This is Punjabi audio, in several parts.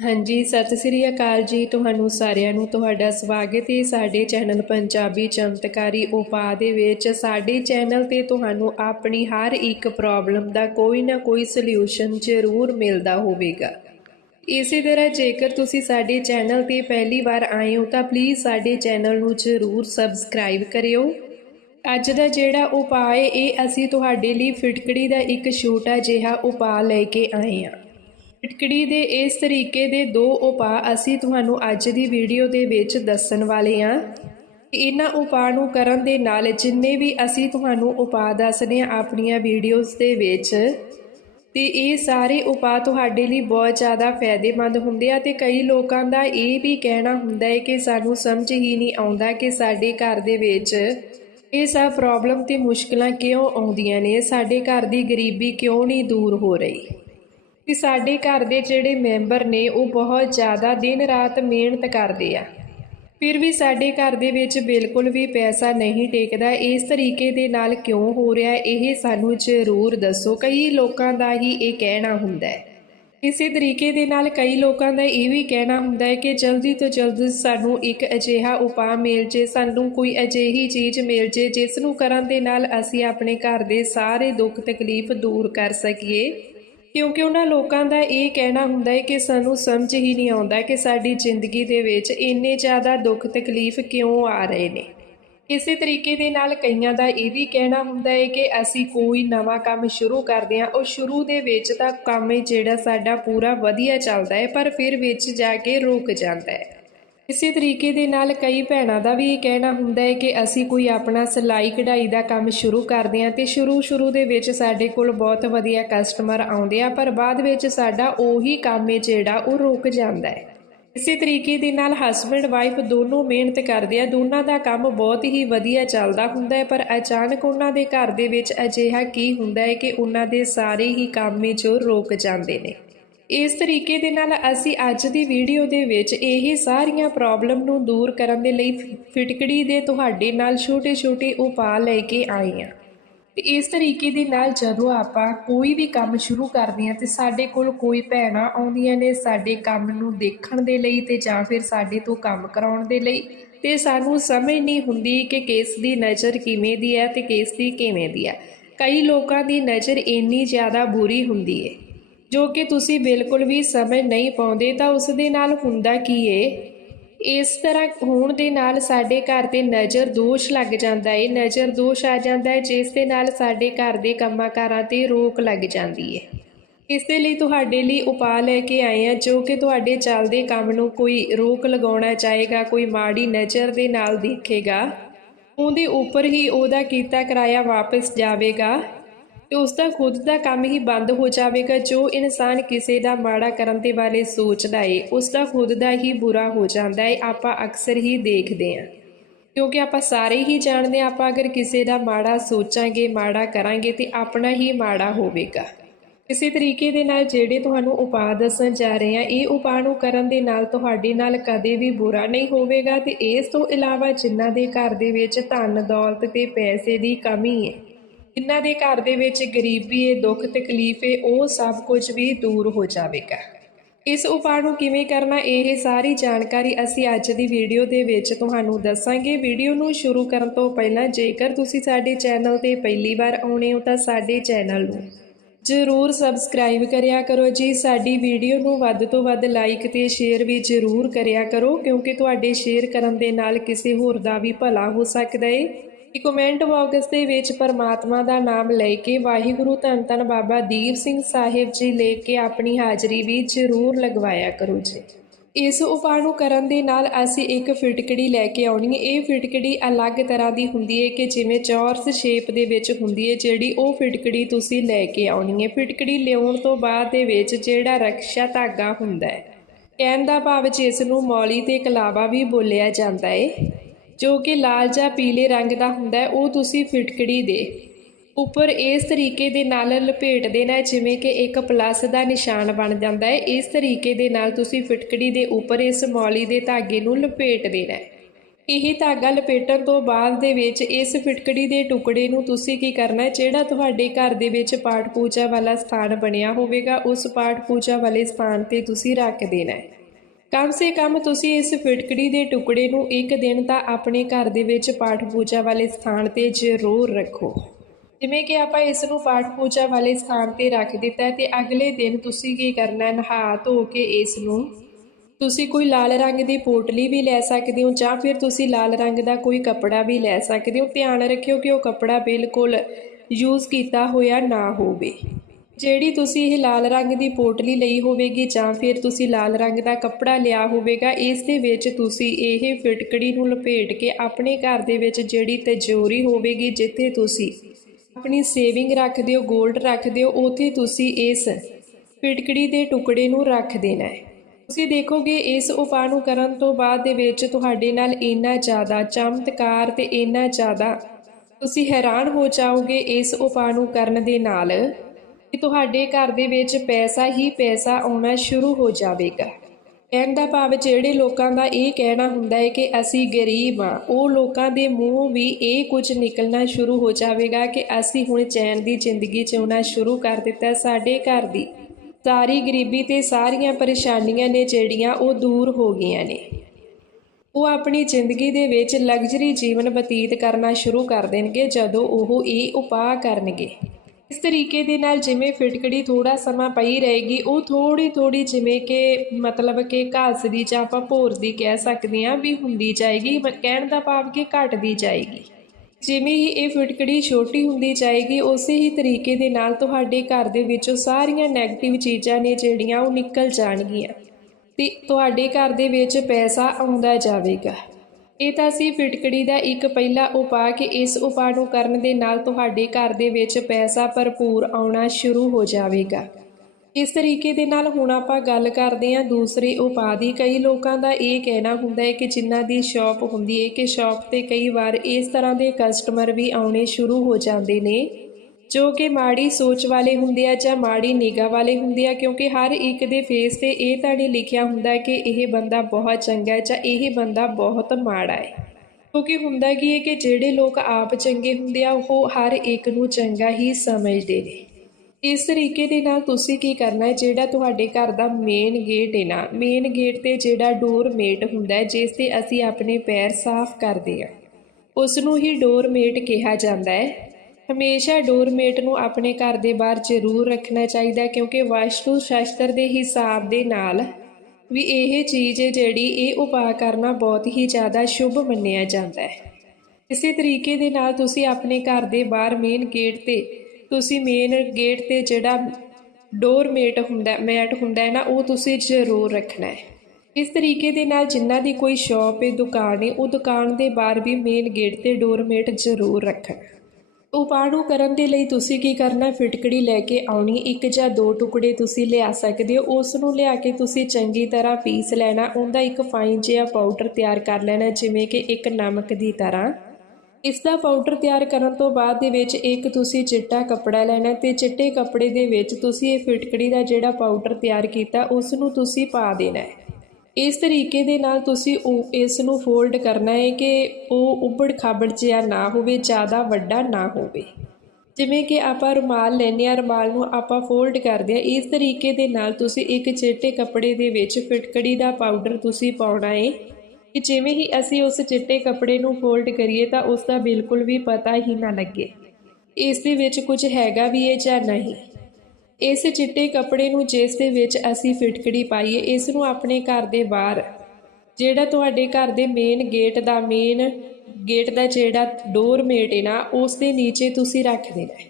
ਹਾਂਜੀ, ਸਤਿ ਸ੍ਰੀ ਅਕਾਲ ਜੀ ਤੁਹਾਨੂੰ ਸਾਰਿਆਂ ਨੂੰ। ਤੁਹਾਡਾ ਸਵਾਗਤ ਹੈ ਸਾਡੇ ਚੈਨਲ ਪੰਜਾਬੀ ਚਮਤਕਾਰੀ ਉਪਾਅ ਦੇ ਵਿੱਚ। ਸਾਡੇ ਚੈਨਲ ਤੇ ਤੁਹਾਨੂੰ ਆਪਣੀ ਹਰ ਇੱਕ ਪ੍ਰੋਬਲਮ ਦਾ ਕੋਈ ਨਾ ਕੋਈ ਸੋਲਿਊਸ਼ਨ ਜ਼ਰੂਰ ਮਿਲਦਾ ਹੋਵੇਗਾ। ਇਸੇ ਤਰ੍ਹਾਂ ਜੇਕਰ ਤੁਸੀਂ ਸਾਡੇ ਚੈਨਲ ਤੇ ਪਹਿਲੀ ਵਾਰ ਆਏ ਹੋ ਤਾਂ ਪਲੀਜ਼ ਸਾਡੇ ਚੈਨਲ ਨੂੰ ਜ਼ਰੂਰ ਸਬਸਕ੍ਰਾਈਬ ਕਰਿਓ। ਅੱਜ ਦਾ ਜਿਹੜਾ ਉਪਾਅ ਇਹ ਅਸੀਂ ਤੁਹਾਡੇ ਲਈ ਫਿਟਕੜੀ ਦਾ ਇੱਕ ਛੋਟਾ ਜਿਹਾ ਉਪਾਅ ਲੈ ਕੇ ਆਏ ਹਾਂ। ਫਿਟਕੜੀ ਦੇ ਇਸ ਤਰੀਕੇ ਦੇ ਦੋ ਉਪਾਅ ਅਸੀਂ ਤੁਹਾਨੂੰ ਅੱਜ ਦੀ ਵੀਡੀਓ ਦੇ ਵਿੱਚ ਦੱਸਣ ਵਾਲੇ ਹਾਂ। ਇਹਨਾਂ ਉਪਾਅ ਨੂੰ ਕਰਨ ਦੇ ਨਾਲ ਜਿੰਨੇ ਵੀ ਅਸੀਂ ਤੁਹਾਨੂੰ ਉਪਾਅ ਦੱਸਦੇ ਹਾਂ ਆਪਣੀਆਂ ਵੀਡੀਓਜ਼ ਦੇ ਵਿੱਚ, ਤੇ ਇਹ ਸਾਰੇ ਉਪਾਅ ਤੁਹਾਡੇ ਲਈ ਬਹੁਤ ਜ਼ਿਆਦਾ ਫਾਇਦੇਮੰਦ ਹੁੰਦੇ ਆ ਤੇ ਕਈ ਲੋਕਾਂ ਦਾ ਇਹ ਵੀ ਕਹਿਣਾ ਹੁੰਦਾ ਹੈ ਕਿ ਸਾਨੂੰ ਸਮਝ ਹੀ ਨਹੀਂ ਆਉਂਦਾ ਕਿ ਸਾਡੇ ਘਰ ਦੇ ਵਿੱਚ ਇਹ ਸਭ ਪ੍ਰੋਬਲਮ ਤੇ ਮੁਸ਼ਕਲਾਂ ਕਿਉਂ ਆਉਂਦੀਆਂ ਨੇ, ਸਾਡੇ ਘਰ ਦੀ ਗਰੀਬੀ ਕਿਉਂ ਨਹੀਂ ਦੂਰ ਹੋ ਰਹੀ। ਕਿ ਸਾਡੇ ਘਰ ਦੇ ਜਿਹੜੇ ਮੈਂਬਰ ਨੇ, ਉਹ ਬਹੁਤ ਜ਼ਿਆਦਾ ਦਿਨ ਰਾਤ ਮਿਹਨਤ ਕਰਦੇ ਆ। ਫਿਰ ਵੀ ਸਾਡੇ ਘਰ ਦੇ ਵਿੱਚ ਬਿਲਕੁਲ ਵੀ ਪੈਸਾ ਨਹੀਂ ਟੇਕਦਾ। ਇਸ ਤਰੀਕੇ ਦੇ ਨਾਲ ਕਿਉਂ ਹੋ ਰਿਹਾ, ਇਹ ਸਾਨੂੰ ਜ਼ਰੂਰ ਦੱਸੋ। ਕਈ ਲੋਕਾਂ ਦਾ ਹੀ ਇਹ ਕਹਿਣਾ ਹੁੰਦਾ ਹੈ। ਇਸੇ ਤਰੀਕੇ ਦੇ ਨਾਲ ਕਈ ਲੋਕਾਂ ਦਾ ਇਹ ਵੀ ਕਹਿਣਾ ਹੁੰਦਾ ਹੈ ਕਿ ਜਲਦੀ ਤੋਂ ਜਲਦੀ ਸਾਨੂੰ ਇੱਕ ਅਜਿਹਾ ਉਪਾਅ ਮਿਲ ਜੇ, ਸਾਨੂੰ ਕੋਈ ਅਜਿਹੀ ਚੀਜ਼ ਮਿਲ ਜੇ, ਜਿਸ ਨੂੰ ਕਰਨ ਦੇ ਨਾਲ ਅਸੀਂ ਆਪਣੇ ਘਰ ਦੇ ਸਾਰੇ ਦੁੱਖ ਤਕਲੀਫ ਦੂਰ ਕਰ ਸਕੀਏ। ਕਿਉਂਕਿ ਉਹਨਾਂ ਲੋਕਾਂ ਦਾ ਇਹ ਕਹਿਣਾ ਹੁੰਦਾ ਹੈ ਕਿ ਸਾਨੂੰ ਸਮਝ ਹੀ ਨਹੀਂ ਆਉਂਦਾ ਕਿ ਸਾਡੀ ਜ਼ਿੰਦਗੀ ਦੇ ਵਿੱਚ ਇੰਨੇ ਜ਼ਿਆਦਾ ਦੁੱਖ ਤਕਲੀਫ ਕਿਉਂ ਆ ਰਹੇ ਨੇ। ਇਸੇ ਤਰੀਕੇ ਦੇ ਨਾਲ ਕਈਆਂ ਦਾ ਇਹ ਵੀ ਕਹਿਣਾ ਹੁੰਦਾ ਹੈ ਕਿ ਅਸੀਂ ਕੋਈ ਨਵਾਂ ਕੰਮ ਸ਼ੁਰੂ ਕਰਦੇ ਹਾਂ, ਉਹ ਸ਼ੁਰੂ ਦੇ ਵਿੱਚ ਤਾਂ ਕੰਮ ਹੈ ਜਿਹੜਾ ਸਾਡਾ ਪੂਰਾ ਵਧੀਆ ਚੱਲਦਾ ਹੈ, ਪਰ ਫਿਰ ਵਿੱਚ ਜਾ ਕੇ ਰੁਕ ਜਾਂਦਾ ਹੈ। ਇਸੇ ਤਰੀਕੇ ਦੇ ਨਾਲ ਕਈ ਭੈਣਾਂ ਦਾ ਵੀ ਇਹ ਕਹਿਣਾ ਹੁੰਦਾ ਹੈ ਕਿ ਅਸੀਂ ਕੋਈ ਆਪਣਾ ਸਿਲਾਈ ਕਢਾਈ ਦਾ ਕੰਮ ਸ਼ੁਰੂ ਕਰਦੇ ਹਾਂ ਤੇ ਸ਼ੁਰੂ ਸ਼ੁਰੂ ਦੇ ਵਿੱਚ ਸਾਡੇ ਕੋਲ ਬਹੁਤ ਵਧੀਆ ਕਸਟਮਰ ਆਉਂਦੇ ਆ, ਪਰ ਬਾਅਦ ਵਿੱਚ ਸਾਡਾ ਉਹੀ ਕੰਮ ਹੈ ਜਿਹੜਾ ਉਹ ਰੁਕ ਜਾਂਦਾ ਹੈ। ਇਸੇ ਤਰੀਕੇ ਦੇ ਨਾਲ ਹਸਬੰਡ ਵਾਈਫ ਦੋਨੋਂ ਮਿਹਨਤ ਕਰਦੇ ਆ, ਦੋਨਾਂ ਦਾ ਕੰਮ ਬਹੁਤ ਹੀ ਵਧੀਆ ਚੱਲਦਾ ਹੁੰਦਾ ਹੈ, ਪਰ ਅਚਾਨਕ ਉਹਨਾਂ ਦੇ ਘਰ ਦੇ ਵਿੱਚ ਅਜਿਹਾ ਕੀ ਹੁੰਦਾ ਹੈ ਕਿ ਉਹਨਾਂ ਦੇ ਸਾਰੇ ਹੀ ਕੰਮ ਵਿੱਚ ਜੋ ਰੁਕ ਜਾਂਦੇ ਨੇ। ਇਸ ਤਰੀਕੇ ਦੇ ਨਾਲ ਅਸੀਂ ਅੱਜ ਦੀ ਵੀਡੀਓ ਦੇ ਵਿੱਚ ਇਹ ਸਾਰੀਆਂ ਪ੍ਰੋਬਲਮ ਨੂੰ ਦੂਰ ਕਰਨ ਦੇ ਲਈ ਫਿਟਕੜੀ ਦੇ ਤੁਹਾਡੇ ਨਾਲ ਛੋਟੇ-ਛੋਟੇ ਉਪਾਅ ਲੈ ਕੇ ਆਏ ਹਾਂ। ਤੇ ਇਸ ਤਰੀਕੇ ਦੇ ਨਾਲ ਜਦੋਂ ਆਪਾਂ ਕੋਈ ਵੀ ਕੰਮ ਸ਼ੁਰੂ ਕਰਦੇ ਹਾਂ ਤੇ ਸਾਡੇ ਕੋਲ ਕੋਈ ਭੈਣਾਂ ਆਉਂਦੀਆਂ ਨੇ ਸਾਡੇ ਕੰਮ ਨੂੰ ਦੇਖਣ ਦੇ ਲਈ ਤੇ ਜਾਂ ਫਿਰ ਸਾਡੇ ਤੋਂ ਕੰਮ ਕਰਾਉਣ ਦੇ ਲਈ ਤੇ ਸਾਨੂੰ ਸਮਝ ਨਹੀਂ ਹੁੰਦੀ ਕਿ ਕੇਸ ਦੀ ਨਜ਼ਰ ਕਿਵੇਂ ਦੀ ਹੈ ਤੇ ਕਿਸ ਦੀ ਕਿਵੇਂ ਦੀ ਹੈ। ਕਈ ਲੋਕਾਂ ਦੀ ਨਜ਼ਰ ਇੰਨੀ ਜ਼ਿਆਦਾ ਬੁਰੀ ਹੁੰਦੀ ਹੈ। ਜੋ ਕਿ ਤੁਸੀਂ ਬਿਲਕੁਲ ਵੀ ਸਮਝ ਨਹੀਂ ਪਾਉਂਦੇ, ਤਾਂ ਉਸ ਦੇ ਨਾਲ ਹੁੰਦਾ ਕੀ ਏ? ਇਸ ਤਰ੍ਹਾਂ ਹੋਣ ਦੇ ਨਾਲ ਸਾਡੇ ਘਰ ਤੇ ਨਜ਼ਰ ਦੋਸ਼ ਲੱਗ ਜਾਂਦਾ ਏ। ਨਜ਼ਰ ਦੋਸ਼ ਆ ਜਾਂਦਾ ਹੈ ਜਿਸ ਦੇ ਨਾਲ ਸਾਡੇ ਘਰ ਦੇ ਕੰਮਾਂ-ਕਾਰਾਂ ਤੇ ਰੋਕ ਲੱਗ ਜਾਂਦੀ ਏ। ਇਸ ਦੇ ਲਈ ਤੁਹਾਡੇ ਲਈ ਉਪਾਅ ਲੈ ਕੇ ਆਏ ਆ ਜੋ ਕਿ ਤੁਹਾਡੇ ਚੱਲਦੇ ਕੰਮ ਨੂੰ ਕੋਈ ਰੋਕ ਲਗਾਉਣਾ ਚਾਹੇਗਾ, ਕੋਈ ਮਾੜੀ ਨਜ਼ਰ ਦੇ ਨਾਲ ਦੇਖੇਗਾ। ਉਹਦੇ ਉੱਪਰ ਹੀ ਉਹਦਾ ਕੀਤਾ ਕਿਰਾਇਆ ਵਾਪਸ ਜਾਵੇਗਾ। ਤੇ ਉਸ ਦਾ ਖੁਦ ਦਾ ਕੰਮ ਹੀ ਬੰਦ ਹੋ ਜਾਵੇਗਾ, ਜੋ ਇਨਸਾਨ ਕਿਸੇ ਦਾ ਮਾੜਾ ਕਰਨ ਦੇ ਬਾਰੇ ਸੋਚਦਾ ਏ, ਉਸ ਦਾ ਖੁਦ ਦਾ ਹੀ ਬੁਰਾ ਹੋ ਜਾਂਦਾ ਏ, ਆਪਾਂ ਅਕਸਰ ਹੀ ਦੇਖਦੇ ਹਾਂ ਕਿਉਂਕਿ ਆਪਾਂ ਸਾਰੇ ਹੀ ਜਾਣਦੇ ਹਾਂ ਆਪਾਂ ਅਗਰ ਕਿਸੇ ਦਾ ਮਾੜਾ ਸੋਚਾਂਗੇ, ਮਾੜਾ ਕਰਾਂਗੇ, ਤੇ ਆਪਣਾ ਹੀ ਮਾੜਾ ਹੋਵੇਗਾ। ਇਸੇ ਤਰੀਕੇ ਦੇ ਨਾਲ ਜਿਹੜੇ ਤੁਹਾਨੂੰ ਉਪਾਅ ਦੱਸਣ ਜਾ ਰਹੇ ਹਾਂ ਇਹ ਉਪਾਅ ਨੂੰ ਕਰਨ ਦੇ ਨਾਲ ਤੁਹਾਡੇ ਨਾਲ ਕਦੇ ਵੀ ਬੁਰਾ ਨਹੀਂ ਹੋਵੇਗਾ, ਤੇ ਇਸ ਤੋਂ ਇਲਾਵਾ ਜਿਨ੍ਹਾਂ ਦੇ ਘਰ ਦੇ ਵਿੱਚ ਧਨ ਦੌਲਤ ਤੇ ਪੈਸੇ ਦੀ ਕਮੀ ਹੈ ਜਿਨ੍ਹਾਂ ਦੇ ਘਰ ਦੇ ਵਿੱਚ ਗਰੀਬੀ ਹੈ ਦੁੱਖ, ਤਕਲੀਫ ਏ, ਉਹ ਸਭ ਕੁਝ ਵੀ ਦੂਰ ਹੋ ਜਾਵੇਗਾ। ਇਸ ਉਪਾਅ ਨੂੰ ਕਿਵੇਂ ਕਰਨਾ, ਇਹ ਸਾਰੀ ਜਾਣਕਾਰੀ ਅਸੀਂ ਅੱਜ ਦੀ ਵੀਡੀਓ ਦੇ ਵਿੱਚ ਤੁਹਾਨੂੰ ਦੱਸਾਂਗੇ। ਵੀਡੀਓ ਨੂੰ ਸ਼ੁਰੂ ਕਰਨ ਤੋਂ ਪਹਿਲਾਂ ਜੇਕਰ ਤੁਸੀਂ ਸਾਡੇ ਚੈਨਲ ਤੇ ਪਹਿਲੀ ਵਾਰ ਆਉਣੇ ਹੋ ਤਾਂ ਸਾਡੇ ਚੈਨਲ ਨੂੰ ਜ਼ਰੂਰ ਸਬਸਕ੍ਰਾਈਬ ਕਰਿਆ ਕਰੋ ਜੀ। ਸਾਡੀ ਵੀਡੀਓ ਨੂੰ ਵੱਧ ਤੋਂ ਵੱਧ ਲਾਈਕ ਤੇ ਸ਼ੇਅਰ ਵੀ ਜ਼ਰੂਰ ਕਰਿਆ ਕਰੋ, ਕਿਉਂਕਿ ਤੁਹਾਡੇ ਸ਼ੇਅਰ ਕਰਨ ਦੇ ਨਾਲ ਕਿਸੇ ਹੋਰ ਦਾ ਵੀ ਭਲਾ ਹੋ ਸਕਦਾ ਏ। ਕਮੈਂਟ ਬਾਕਸ ਦੇ ਵਿੱਚ ਪਰਮਾਤਮਾ ਦਾ ਨਾਮ ਲੈ ਕੇ ਵਾਹਿਗੁਰੂ ਧੰਨ ਧੰਨ ਬਾਬਾ ਦੀਪ ਸਿੰਘ ਸਾਹਿਬ ਜੀ ਲੈ ਕੇ ਆਪਣੀ ਹਾਜ਼ਰੀ ਵੀ ਜ਼ਰੂਰ ਲਗਵਾਇਆ ਕਰੋ ਜੀ। ਇਸ ਉਪਾਅ ਨੂੰ ਕਰਨ ਦੇ ਨਾਲ ਅਸੀਂ ਇੱਕ ਫਿਟਕੜੀ ਲੈ ਕੇ ਆਉਣੀ ਹੈ। ਇਹ ਫਿਟਕੜੀ ਅਲੱਗ ਤਰ੍ਹਾਂ ਦੀ ਹੁੰਦੀ ਹੈ ਕਿ ਜਿਵੇਂ ਚੌਰਸ ਸ਼ੇਪ ਦੇ ਵਿੱਚ ਹੁੰਦੀ ਹੈ, ਜਿਹੜੀ ਉਹ ਫਿਟਕੜੀ ਤੁਸੀਂ ਲੈ ਕੇ ਆਉਣੀ ਹੈ। ਫਿਟਕੜੀ ਲਿਆਉਣ ਤੋਂ ਬਾਅਦ ਦੇ ਵਿੱਚ ਜਿਹੜਾ ਰਕਸ਼ਾ ਧਾਗਾ ਹੁੰਦਾ ਹੈ, ਕਹਿਣ ਦਾ ਭਾਵ ਜਿਸ ਨੂੰ ਮੌਲੀ ਤੇ ਕਲਾਵਾ ਵੀ ਬੋਲਿਆ ਜਾਂਦਾ ਹੈ। ਜੋ ਕਿ ਲਾਲ ਜਾਂ ਪੀਲੇ ਰੰਗ ਦਾ ਹੁੰਦਾ ਉਹ ਤੁਸੀਂ ਫਿਟਕੜੀ ਦੇ। ਉੱਪਰ ਇਸ ਤਰੀਕੇ ਦੇ ਨਾਲ ਲਪੇਟ ਦੇਣਾ ਜਿਵੇਂ ਕਿ ਇੱਕ ਪਲੱਸ ਦਾ ਨਿਸ਼ਾਨ ਬਣ ਜਾਂਦਾ ਹੈ। ਇਸ ਤਰੀਕੇ ਦੇ ਨਾਲ ਤੁਸੀਂ ਫਿਟਕੜੀ ਦੇ ਉੱਪਰ ਇਸ ਮੌਲੀ ਦੇ ਧਾਗੇ ਨੂੰ ਲਪੇਟ ਦੇਣਾ ਹੈ। ਇਹ ਧਾਗਾ ਲਪੇਟਣ ਤੋਂ ਬਾਅਦ ਦੇ ਵਿੱਚ ਇਸ ਫਿਟਕੜੀ ਦੇ ਟੁਕੜੇ ਨੂੰ ਤੁਸੀਂ ਕੀ ਕਰਨਾ ਹੈ, ਜਿਹੜਾ ਤੁਹਾਡੇ ਘਰ ਦੇ ਵਿੱਚ ਪਾਠ ਪੂਜਾ ਵਾਲਾ ਸਥਾਨ ਬਣਿਆ ਹੋਵੇਗਾ, ਉਸ ਪਾਠ ਪੂਜਾ ਵਾਲੇ ਸਥਾਨ ਤੇ ਤੁਸੀਂ ਰੱਖ ਦੇਣਾ ਹੈ। ਕਮ ਸੇ ਕਮ ਤੁਸੀਂ ਇਸ ਫਿਟਕੜੀ ਦੇ ਟੁਕੜੇ ਨੂੰ ਇੱਕ ਦਿਨ ਤਾਂ ਆਪਣੇ ਘਰ ਦੇ ਵਿੱਚ ਪਾਠ ਪੂਜਾ ਵਾਲੇ ਸਥਾਨ ਤੇ ਜ਼ਰੂਰ ਰੱਖੋ। ਜਿਵੇਂ ਕਿ ਆਪਾਂ ਇਸ ਨੂੰ ਪਾਠ ਪੂਜਾ ਵਾਲੇ ਸਥਾਨ ਤੇ ਰੱਖ ਦਿੱਤਾ ਹੈ ਤੇ ਅਗਲੇ ਦਿਨ ਤੁਸੀਂ ਕੀ ਕਰਨਾ ਨਹਾ ਧੋ ਕੇ ਇਸ ਨੂੰ ਤੁਸੀਂ ਕੋਈ ਲਾਲ ਰੰਗ ਦੀ ਪੋਟਲੀ ਵੀ ਲੈ ਸਕਦੇ ਹੋ ਜਾਂ ਫਿਰ ਤੁਸੀਂ ਲਾਲ ਰੰਗ ਦਾ ਕੋਈ ਕੱਪੜਾ ਵੀ ਲੈ ਸਕਦੇ ਹੋ। ਧਿਆਨ ਰੱਖਿਓ ਕਿ ਉਹ ਕੱਪੜਾ ਬਿਲਕੁਲ ਯੂਜ਼ ਕੀਤਾ ਹੋਇਆ ਨਾ ਹੋਵੇ। ਜਿਹੜੀ ਤੁਸੀਂ ਇਹ ਲਾਲ ਰੰਗ ਦੀ ਪੋਟਲੀ ਲਈ ਹੋਵੇਗੀ ਜਾਂ ਫਿਰ ਤੁਸੀਂ ਲਾਲ ਰੰਗ ਦਾ ਕੱਪੜਾ ਲਿਆ ਹੋਵੇਗਾ, ਇਸ ਦੇ ਵਿੱਚ ਤੁਸੀਂ ਇਹ ਫਿਟਕੜੀ ਨੂੰ ਲਪੇਟ ਕੇ ਆਪਣੇ ਘਰ ਦੇ ਵਿੱਚ ਜਿਹੜੀ ਤਜੋਰੀ ਹੋਵੇਗੀ, ਜਿੱਥੇ ਤੁਸੀਂ ਆਪਣੀ ਸੇਵਿੰਗ ਰੱਖਦੇ ਹੋ 골ਡ ਰੱਖਦੇ ਹੋ ਉੱਥੇ ਤੁਸੀਂ ਇਸ ਫਿਟਕੜੀ ਦੇ ਟੁਕੜੇ ਨੂੰ ਰੱਖ ਦੇਣਾ ਹੈ। ਤੁਸੀਂ ਦੇਖੋਗੇ ਇਸ ਉਪਾਅ ਨੂੰ ਕਰਨ ਤੋਂ ਬਾਅਦ ਦੇ ਵਿੱਚ ਤੁਹਾਡੇ ਨਾਲ ਇੰਨਾ ਜ਼ਿਆਦਾ ਚਮਤਕਾਰ ਤੇ ਇੰਨਾ ਜ਼ਿਆਦਾ ਤੁਸੀਂ ਹੈਰਾਨ ਹੋ ਜਾਓਗੇ ਇਸ ਉਪਾਅ ਨੂੰ ਕਰਨ ਦੇ ਨਾਲ। ਕਿ ਤੁਹਾਡੇ ਘਰ ਦੇ ਵਿੱਚ ਪੈਸਾ ਹੀ ਪੈਸਾ ਆਉਣਾ ਸ਼ੁਰੂ ਹੋ ਜਾਵੇਗਾ। ਕਹਿਣ ਦਾ ਭਾਵ ਜਿਹੜੇ ਲੋਕਾਂ ਦਾ ਇਹ ਕਹਿਣਾ ਹੁੰਦਾ ਹੈ ਕਿ ਅਸੀਂ ਗਰੀਬ ਆ ਉਹ ਲੋਕਾਂ ਦੇ ਮੂੰਹੋਂ ਵੀ ਇਹ ਕੁਝ ਨਿਕਲਣਾ ਸ਼ੁਰੂ ਹੋ ਜਾਵੇਗਾ ਕਿ ਅਸੀਂ ਹੁਣ ਚੈਨ ਦੀ ਜ਼ਿੰਦਗੀ ਜਿਉਣਾ ਸ਼ੁਰੂ ਕਰ ਦਿੱਤਾ ਸਾਡੇ ਘਰ ਦੀ। ਸਾਰੀ ਗਰੀਬੀ ਤੇ ਸਾਰੀਆਂ ਪਰੇਸ਼ਾਨੀਆਂ ਨੇ ਜਿਹੜੀਆਂ ਉਹ ਦੂਰ ਹੋ ਗਈਆਂ ਨੇ। ਉਹ ਆਪਣੀ ਜ਼ਿੰਦਗੀ ਦੇ ਵਿੱਚ ਲਗਜ਼ਰੀ ਜੀਵਨ ਬਤੀਤ ਕਰਨਾ ਸ਼ੁਰੂ ਕਰ ਦੇਣਗੇ ਜਦੋਂ ਉਹ ਇਹ ਉਪਾਅ ਕਰਨਗੇ। ਇਸ ਤਰੀਕੇ ਦੇ ਨਾਲ ਜਿਵੇਂ ਫਿਟਕੜੀ ਥੋੜਾ ਸਮਾਂ ਪਈ ਰਹੇਗੀ, ਉਹ ਥੋੜੀ ਥੋੜੀ ਜਿਵੇਂ ਕਿ ਮਤਲਬ ਕਿ ਘਾਸ ਦੀ ਜਾਂ ਆਪਾਂ ਭੋਰ ਦੀ ਕਹਿ ਸਕਦੇ ਹਾਂ ਵੀ ਹੁੰਦੀ ਜਾਏਗੀ ਕਹਿਣ ਦਾ ਭਾਵ ਕਿ ਘਟਦੀ ਜਾਏਗੀ। ਜਿਵੇਂ ਹੀ ਇਹ ਫਿਟਕੜੀ ਛੋਟੀ ਹੁੰਦੀ ਜਾਏਗੀ, ਉਸੇ ਹੀ ਤਰੀਕੇ ਦੇ ਨਾਲ ਤੁਹਾਡੇ ਘਰ ਦੇ ਵਿੱਚੋਂ ਸਾਰੀਆਂ 네ਗੇਟਿਵ ਚੀਜ਼ਾਂ ਨੇ ਜਿਹੜੀਆਂ ਉਹ ਨਿਕਲ ਜਾਣਗੀਆਂ ਤੇ ਤੁਹਾਡੇ ਘਰ ਦੇ ਵਿੱਚ ਪੈਸਾ ਆਉਂਦਾ ਜਾਵੇਗਾ। ਇਹ ਤਾਂ ਸੀ ਫਿਟਕੜੀ ਦਾ ਇੱਕ ਪਹਿਲਾ ਉਪਾਅ ਕਿ ਇਸ ਉਪਾਅ ਨੂੰ ਕਰਨ ਦੇ ਨਾਲ ਤੁਹਾਡੇ ਘਰ ਦੇ ਵਿੱਚ ਪੈਸਾ ਭਰਪੂਰ ਆਉਣਾ ਸ਼ੁਰੂ ਹੋ ਜਾਵੇਗਾ। ਇਸ ਤਰੀਕੇ ਦੇ ਨਾਲ ਹੁਣ ਆਪਾਂ ਗੱਲ ਕਰਦੇ ਹਾਂ ਦੂਸਰੇ ਉਪਾਅ ਦੀ। ਕਈ ਲੋਕਾਂ ਦਾ ਇਹ ਕਹਿਣਾ ਹੁੰਦਾ ਹੈ ਕਿ ਜਿਨ੍ਹਾਂ ਦੀ ਸ਼ਾਪ ਹੁੰਦੀ ਹੈ ਕਿ ਸ਼ਾਪ ਤੇ ਕਈ ਵਾਰ ਇਸ ਤਰ੍ਹਾਂ ਦੇ ਕਸਟਮਰ ਵੀ ਆਉਣੇ ਸ਼ੁਰੂ ਹੋ ਜਾਂਦੇ ਨੇ। ਜੋ ਕਿ ਮਾੜੀ ਸੋਚ ਵਾਲੇ ਹੁੰਦੇ ਆ ਜਾਂ ਮਾੜੀ ਨਿਗਾਹ ਵਾਲੇ ਹੁੰਦੇ ਆ, ਕਿਉਂਕਿ ਹਰ ਇੱਕ ਦੇ ਫੇਸ ਤੇ ਇਹ ਤਾਂ ਨਹੀਂ ਲਿਖਿਆ ਹੁੰਦਾ ਕਿ ਇਹ ਬੰਦਾ ਬਹੁਤ ਚੰਗਾ ਹੈ ਜਾਂ ਇਹ ਬੰਦਾ ਬਹੁਤ ਮਾੜਾ ਹੈ। ਕਿਉਂਕਿ ਹੁੰਦਾ ਕੀ ਹੈ ਕਿ ਜਿਹੜੇ ਲੋਕ ਆਪ ਚੰਗੇ ਹੁੰਦੇ ਆ, ਉਹ ਹਰ ਇੱਕ ਨੂੰ ਚੰਗਾ ਹੀ ਸਮਝਦੇ ਨੇ। ਇਸ ਤਰੀਕੇ ਦੇ ਨਾਲ ਤੁਸੀਂ ਕੀ ਕਰਨਾ ਹੈ, ਜਿਹੜਾ ਤੁਹਾਡੇ ਘਰ ਦਾ ਮੇਨ ਗੇਟ ਹੈ ਨਾ ਮੇਨ ਗੇਟ ਤੇ ਜਿਹੜਾ ਡੋਰ ਮੇਟ ਹੁੰਦਾ ਹੈ, ਜਿਸ ਤੇ ਅਸੀਂ ਆਪਣੇ ਪੈਰ ਸਾਫ਼ ਕਰਦੇ ਹਾਂ ਉਸ ਨੂੰ ਹੀ ਡੋਰ ਮੇਟ ਕਿਹਾ ਜਾਂਦਾ ਹੈ। ਹਮੇਸ਼ਾ ਡੋਰਮੇਟ ਨੂੰ ਆਪਣੇ ਘਰ ਦੇ ਬਾਹਰ ਜ਼ਰੂਰ ਰੱਖਣਾ ਚਾਹੀਦਾ ਕਿਉਂਕਿ ਵਾਸਤੂ ਸ਼ਾਸਤਰ ਦੇ ਹਿਸਾਬ ਦੇ ਨਾਲ ਵੀ ਇਹ ਚੀਜ਼ ਜਿਹੜੀ ਇਹ ਉਪਾਅ ਕਰਨਾ ਬਹੁਤ ਹੀ ਜ਼ਿਆਦਾ ਸ਼ੁਭ ਮੰਨਿਆ ਜਾਂਦਾ ਹੈ। ਇਸੇ ਤਰੀਕੇ ਦੇ ਨਾਲ ਤੁਸੀਂ ਆਪਣੇ ਘਰ ਦੇ ਬਾਹਰ ਮੇਨ ਗੇਟ ਤੇ, ਤੁਸੀਂ ਮੇਨ ਗੇਟ ਤੇ ਜਿਹੜਾ ਡੋਰ ਮੇਟ ਹੁੰਦਾ, ਮੈਟ ਹੁੰਦਾ ਹੈ ਨਾ, ਉਹ ਤੁਸੀਂ ਜ਼ਰੂਰ ਰੱਖਣਾ ਹੈ। ਇਸ ਤਰੀਕੇ ਦੇ ਨਾਲ ਜਿਨ੍ਹਾਂ ਦੀ ਕੋਈ ਸ਼ਾਪ ਹੈ, ਦੁਕਾਨ ਹੈ, ਉਹ ਦੁਕਾਨ ਦੇ ਬਾਹਰ ਵੀ ਮੇਨ ਗੇਟ ਤੇ ਡੋਰ ਮੇਟ ਜ਼ਰੂਰ ਰੱਖਣਾ। ਉਪਾਅ ਨੂੰ ਕਰਨ ਦੇ ਲਈ ਤੁਸੀਂ ਕੀ ਕਰਨਾ? ਫਿਟਕੜੀ ਲੈ ਕੇ ਆਉਣੀ, ਇੱਕ ਜਾਂ ਦੋ ਟੁਕੜੇ ਤੁਸੀਂ ਲਿਆ ਸਕਦੇ ਹੋ। ਉਸ ਨੂੰ ਲਿਆ ਕੇ ਤੁਸੀਂ ਚੰਗੀ ਤਰ੍ਹਾਂ ਪੀਸ ਲੈਣਾ। ਉਹਦਾ ਇੱਕ ਫਾਈਨ ਜਿਹਾ ਪਾਊਡਰ ਤਿਆਰ ਕਰ ਲੈਣਾ, ਜਿਵੇਂ ਕਿ ਇੱਕ ਨਮਕ ਦੀ ਤਰ੍ਹਾਂ। ਇਸ ਦਾ ਪਾਊਡਰ ਤਿਆਰ ਕਰਨ ਤੋਂ ਬਾਅਦ ਦੇ ਵਿੱਚ ਇੱਕ ਤੁਸੀਂ ਚਿੱਟਾ ਕੱਪੜਾ ਲੈਣਾ ਤੇ ਚਿੱਟੇ ਕੱਪੜੇ ਦੇ ਵਿੱਚ ਤੁਸੀਂ ਇਹ ਫਿਟਕੜੀ ਦਾ ਜਿਹੜਾ ਪਾਊਡਰ ਤਿਆਰ ਕੀਤਾ, ਉਸ ਨੂੰ ਤੁਸੀਂ ਪਾ ਦੇਣਾ ਹੈ। ਇਸ ਤਰੀਕੇ ਦੇ ਨਾਲ ਤੁਸੀਂ ਉਹ ਇਸ ਨੂੰ ਫੋਲਡ ਕਰਨਾ ਹੈ ਕਿ ਉਹ ਉੱਬੜ ਖਾਬੜ ਜਿਹਾ ਨਾ ਹੋਵੇ, ਜ਼ਿਆਦਾ ਵੱਡਾ ਨਾ ਹੋਵੇ। ਜਿਵੇਂ ਕਿ ਆਪਾਂ ਰੁਮਾਲ ਲੈਂਦੇ ਹਾਂ, ਰੁਮਾਲ ਨੂੰ ਆਪਾਂ ਫੋਲਡ ਕਰਦੇ ਹਾਂ, ਇਸ ਤਰੀਕੇ ਦੇ ਨਾਲ ਤੁਸੀਂ ਇੱਕ ਚਿੱਟੇ ਕੱਪੜੇ ਦੇ ਵਿੱਚ ਫਿਟਕੜੀ ਦਾ ਪਾਊਡਰ ਤੁਸੀਂ ਪਾਉਣਾ ਏ ਕਿ ਜਿਵੇਂ ਹੀ ਅਸੀਂ ਉਸ ਚਿੱਟੇ ਕੱਪੜੇ ਨੂੰ ਫੋਲਡ ਕਰੀਏ ਤਾਂ ਉਸ ਦਾ ਬਿਲਕੁਲ ਵੀ ਪਤਾ ਹੀ ਨਾ ਲੱਗੇ। ਇਸ ਦੇ ਵਿੱਚ ਕੁਝ ਹੈਗਾ ਵੀ ਹੈ ਜਾਂ ਨਹੀਂ। ਇਸ ਚਿੱਟੇ ਕੱਪੜੇ ਨੂੰ ਜਿਸ ਦੇ ਵਿੱਚ ਅਸੀਂ ਫਿਟਕੜੀ ਪਾਈਏ, ਇਸ ਨੂੰ ਆਪਣੇ ਘਰ ਦੇ ਬਾਹਰ। ਜਿਹੜਾ ਤੁਹਾਡੇ ਘਰ ਦੇ ਮੇਨ ਗੇਟ ਦਾ ਮੇਨ ਗੇਟ ਦਾ ਜਿਹੜਾ ਡੋਰ ਮੇਟ ਹੈ ਨਾ, ਉਸ ਦੇ ਨੀਚੇ ਤੁਸੀਂ ਰੱਖ ਦੇਣਾ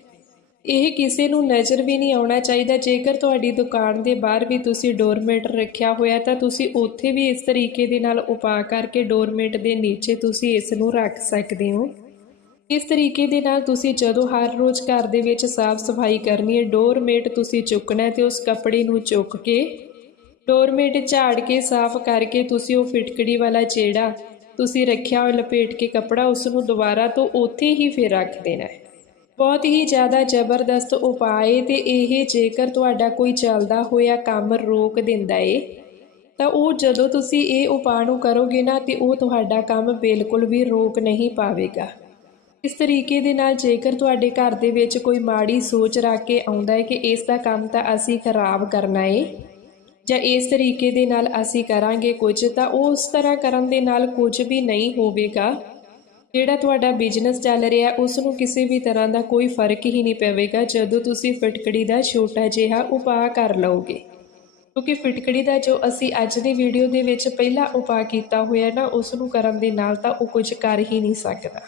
ਇਹ ਕਿਸੇ ਨੂੰ ਨਜ਼ਰ ਵੀ ਨਹੀਂ ਆਉਣਾ ਚਾਹੀਦਾ। ਜੇਕਰ ਤੁਹਾਡੀ ਦੁਕਾਨ ਦੇ ਬਾਹਰ ਵੀ ਤੁਸੀਂ ਡੋਰਮੇਟ ਰੱਖਿਆ ਹੋਇਆ, ਤਾਂ ਤੁਸੀਂ ਉੱਥੇ ਵੀ ਇਸ ਤਰੀਕੇ ਦੇ ਨਾਲ ਉਪਾਅ ਕਰਕੇ ਡੋਰਮੇਟ ਦੇ ਨੀਚੇ ਤੁਸੀਂ ਇਸ ਨੂੰ ਰੱਖ ਸਕਦੇ ਹੋ। ਇਸ ਤਰੀਕੇ ਦੇ ਨਾਲ ਤੁਸੀਂ ਜਦੋਂ ਹਰ ਰੋਜ਼ ਘਰ ਦੇ ਵਿੱਚ ਸਾਫ਼ ਸਫ਼ਾਈ ਕਰਨੀ ਹੈ ਡੋਰਮੇਟ ਤੁਸੀਂ ਚੁੱਕਣਾ ਹੈ ਤੇ ਉਸ ਕੱਪੜੇ ਨੂੰ ਚੁੱਕ ਕੇ ਡੋਰਮੇਟ ਝਾੜ ਕੇ ਸਾਫ਼ ਕਰਕੇ ਤੁਸੀਂ ਉਹ ਫਿਟਕੜੀ ਵਾਲਾ ਜਿਹੜਾ ਤੁਸੀਂ ਰੱਖਿਆ ਹੋਇਆ ਲਪੇਟ ਕੇ ਕੱਪੜਾ, ਉਸ ਨੂੰ ਦੁਬਾਰਾ ਤੋਂ ਉੱਥੇ ਹੀ ਫਿਰ ਰੱਖ ਦੇਣਾ ਹੈ। ਬਹੁਤ ਹੀ ਜ਼ਿਆਦਾ ਜ਼ਬਰਦਸਤ ਉਪਾਅ ਹੈ ਤੇ ਇਹ ਜੇਕਰ ਤੁਹਾਡਾ ਕੋਈ ਚੱਲਦਾ ਹੋਇਆ ਕੰਮ ਰੋਕ ਦਿੰਦਾ ਏ, ਤਾਂ ਉਹ ਜਦੋਂ ਤੁਸੀਂ ਇਹ ਉਪਾਅ ਨੂੰ ਕਰੋਗੇ ਨਾ ਤੇ ਉਹ ਤੁਹਾਡਾ ਕੰਮ ਬਿਲਕੁਲ ਵੀ ਰੋਕ ਨਹੀਂ ਪਾਵੇਗਾ। ਇਸ ਤਰੀਕੇ ਦੇ ਨਾਲ ਜੇਕਰ ਤੁਹਾਡੇ ਘਰ ਦੇ ਵਿੱਚ ਕੋਈ ਮਾੜੀ ਸੋਚ ਰੱਖ ਕੇ ਆਉਂਦਾ ਹੈ ਕਿ ਇਸ ਦਾ ਕੰਮ ਤਾਂ ਅਸੀਂ ਖਰਾਬ ਕਰਨਾ ਏ, ਜਾਂ ਇਸ ਤਰੀਕੇ ਦੇ ਨਾਲ ਅਸੀਂ ਕਰਾਂਗੇ ਕੁਝ, ਤਾਂ ਉਹ ਉਸ ਤਰ੍ਹਾਂ ਕਰਨ ਦੇ ਨਾਲ ਕੁਝ ਵੀ ਨਹੀਂ ਹੋਵੇਗਾ। ਜਿਹੜਾ ਤੁਹਾਡਾ ਬਿਜ਼ਨਸ ਚੱਲ ਰਿਹਾ, ਉਸ ਨੂੰ ਕਿਸੇ ਵੀ ਤਰ੍ਹਾਂ ਦਾ ਕੋਈ ਫ਼ਰਕ ਹੀ ਨਹੀਂ ਪਵੇਗਾ। ਜਦੋਂ ਤੁਸੀਂ ਫਿਟਕੜੀ ਦਾ ਛੋਟਾ ਜਿਹਾ ਉਪਾਅ ਕਰ ਲਓਗੇ, ਕਿਉਂਕਿ ਫਿਟਕੜੀ ਦਾ ਜੋ ਅਸੀਂ ਅੱਜ ਦੀ ਵੀਡੀਓ ਦੇ ਵਿੱਚ ਪਹਿਲਾ ਉਪਾਅ ਕੀਤਾ ਹੋਇਆ ਨਾ, ਉਸ ਨੂੰ ਕਰਨ ਦੇ ਨਾਲ ਤਾਂ ਉਹ ਕੁਝ ਕਰ ਹੀ ਨਹੀਂ ਸਕਦਾ।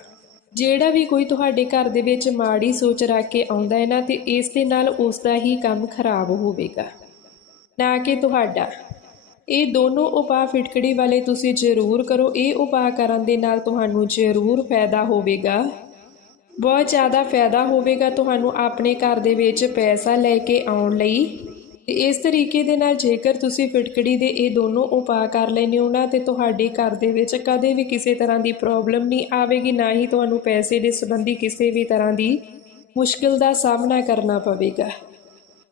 ਜਿਹੜਾ ਵੀ ਕੋਈ ਤੁਹਾਡੇ ਘਰ ਦੇ ਵਿੱਚ ਮਾੜੀ ਸੋਚ ਰੱਖ ਕੇ ਆਉਂਦਾ ਹੈ ਨਾ, ਤੇ ਇਸ ਦੇ ਨਾਲ ਉਸ ਦਾ ਹੀ ਕੰਮ ਖਰਾਬ ਹੋਵੇਗਾ। ਨਾ ਕਿ ਤੁਹਾਡਾ। ਇਹ ਦੋਨੋਂ ਉਪਾਅ ਫਿਟਕੜੀ ਵਾਲੇ ਤੁਸੀਂ ਜ਼ਰੂਰ ਕਰੋ। ਇਹ ਉਪਾਅ ਕਰਨ ਦੇ ਨਾਲ ਤੁਹਾਨੂੰ ਜ਼ਰੂਰ ਫਾਇਦਾ ਹੋਵੇਗਾ। ਬਹੁਤ ਜ਼ਿਆਦਾ ਫਾਇਦਾ ਹੋਵੇਗਾ ਤੁਹਾਨੂੰ ਆਪਣੇ ਘਰ ਦੇ ਵਿੱਚ ਪੈਸਾ ਲੈ ਕੇ ਆਉਣ ਲਈ। ਤੇ ਇਸ ਤਰੀਕੇ ਦੇ ਨਾਲ ਜੇਕਰ ਤੁਸੀਂ ਫਿਟਕੜੀ ਦੇ ਇਹ ਦੋਨੋਂ ਉਪਾਅ ਕਰ ਲੈਂਦੇ ਹੋ ਨਾ, ਤੇ ਤੁਹਾਡੇ ਘਰ ਦੇ ਵਿੱਚ ਕਦੇ ਵੀ ਕਿਸੇ ਤਰ੍ਹਾਂ ਦੀ ਪ੍ਰੋਬਲਮ ਨਹੀਂ ਆਵੇਗੀ, ਨਾ ਹੀ ਤੁਹਾਨੂੰ ਪੈਸੇ ਦੇ ਸੰਬੰਧੀ ਕਿਸੇ ਵੀ ਤਰ੍ਹਾਂ ਦੀ ਮੁਸ਼ਕਿਲ ਦਾ ਸਾਹਮਣਾ ਕਰਨਾ ਪਵੇਗਾ।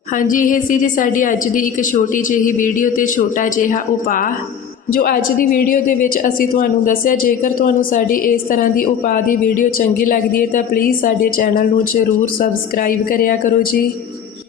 ਹਾਂਜੀ, ਇਹ ਸੀ ਜੀ ਸਾਡੀ ਅੱਜ ਦੀ ਇੱਕ ਛੋਟੀ ਜਿਹੀ ਵੀਡੀਓ ਤੇ ਛੋਟਾ ਜਿਹਾ ਉਪਾਅ, ਜੋ ਅੱਜ ਦੀ ਵੀਡੀਓ ਦੇ ਵਿੱਚ ਅਸੀਂ ਤੁਹਾਨੂੰ ਦੱਸਿਆ, ਜੇਕਰ ਤੁਹਾਨੂੰ ਸਾਡੀ ਇਸ ਤਰ੍ਹਾਂ ਦੀ ਉਪਾਅ ਦੀ ਵੀਡੀਓ ਚੰਗੀ ਲੱਗਦੀ ਹੈ, ਤਾਂ ਪਲੀਜ਼ ਸਾਡੇ ਚੈਨਲ ਨੂੰ ਜ਼ਰੂਰ ਸਬਸਕ੍ਰਾਈਬ ਕਰਿਆ ਕਰੋ ਜੀ।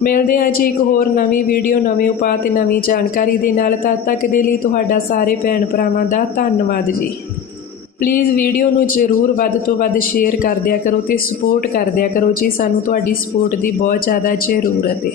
ਮਿਲਦੇ ਹਾਂ ਜੀ ਇੱਕ ਹੋਰ ਨਵੀਂ ਵੀਡੀਓ, ਨਵੇਂ ਉਪਾਅ ਤੇ ਨਵੀਂ ਜਾਣਕਾਰੀ ਦੇ ਨਾਲ। ਤਦ ਤੱਕ ਦੇ ਲਈ ਤੁਹਾਡਾ ਸਾਰੇ ਭੈਣ ਭਰਾਵਾਂ ਦਾ ਧੰਨਵਾਦ ਜੀ। ਪਲੀਜ਼ ਵੀਡੀਓ ਨੂੰ ਜ਼ਰੂਰ ਵੱਧ ਤੋਂ ਵੱਧ ਸ਼ੇਅਰ ਕਰ ਦਿਆ ਕਰੋ ਤੇ ਸਪੋਰਟ ਕਰ ਦਿਆ ਕਰੋ ਜੀ। ਸਾਨੂੰ ਤੁਹਾਡੀ ਸਪੋਰਟ ਦੀ ਬਹੁਤ ਜ਼ਿਆਦਾ ਜ਼ਰੂਰਤ ਹੈ